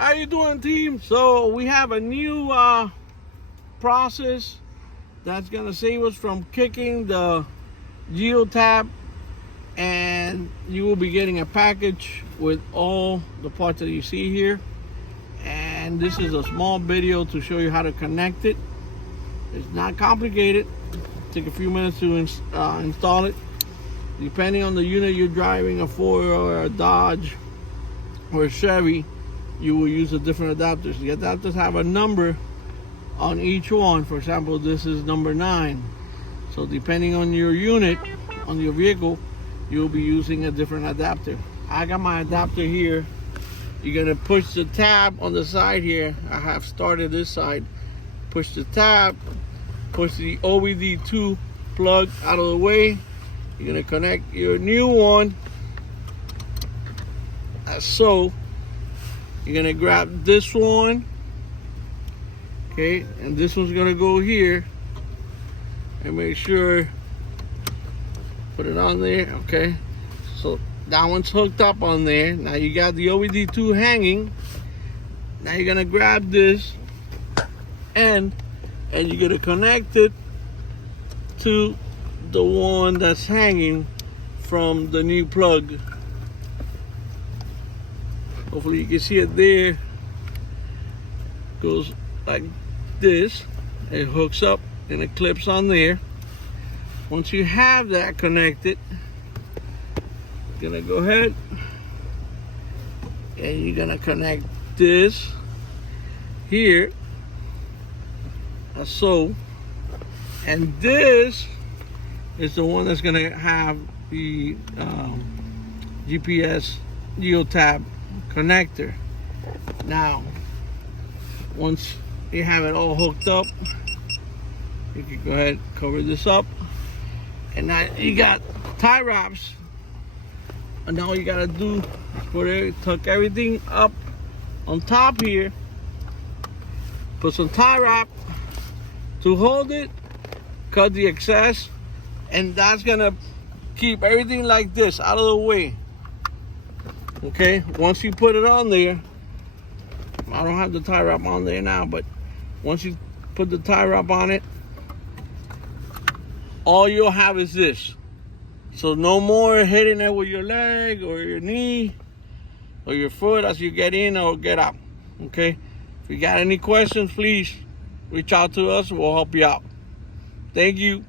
How you doing, team? So we have a new process that's gonna save us from kicking the Geotab, and you will be getting a package with all the parts that you see here. And this is a small video to show you how to connect it. It's not complicated. Take a few minutes to install it. Depending on the unit you're driving, a Ford or a Dodge or a Chevy, you will use a different adapters. The adapters have a number on each one. For example, this is number 9. So depending on your unit, on your vehicle, you'll be using a different adapter. I got my adapter here. You're gonna push the tab on the side here. I have started this side. Push the tab, push the OBD2 plug out of the way. You're gonna connect your new one, as so. You're gonna grab this one, okay, and this one's gonna go here, and make sure, put it on there, okay. So that one's hooked up on there. Now you got the OBD2 hanging. Now you're gonna grab this and you're gonna connect it to the one that's hanging from the new plug. Hopefully you can see it there. Goes like this. It hooks up and it clips on there. Once you have that connected, you're gonna go ahead and you're gonna connect this here, as so. And this is the one that's gonna have the GPS Geotab connector. Now, once you have it all hooked up, you can go ahead and cover this up. And now you got tie wraps. And now all you gotta do is put it, tuck everything up on top here. Put some tie wrap to hold it, cut the excess, and that's gonna keep everything like this out of the way. Okay, once you put it on there, I don't have the tie wrap on there now, but once you put the tie wrap on it, all you'll have is this. So no more hitting it with your leg or your knee or your foot as you get in or get out. Okay, if you got any questions, please reach out to us. We'll help you out. Thank you.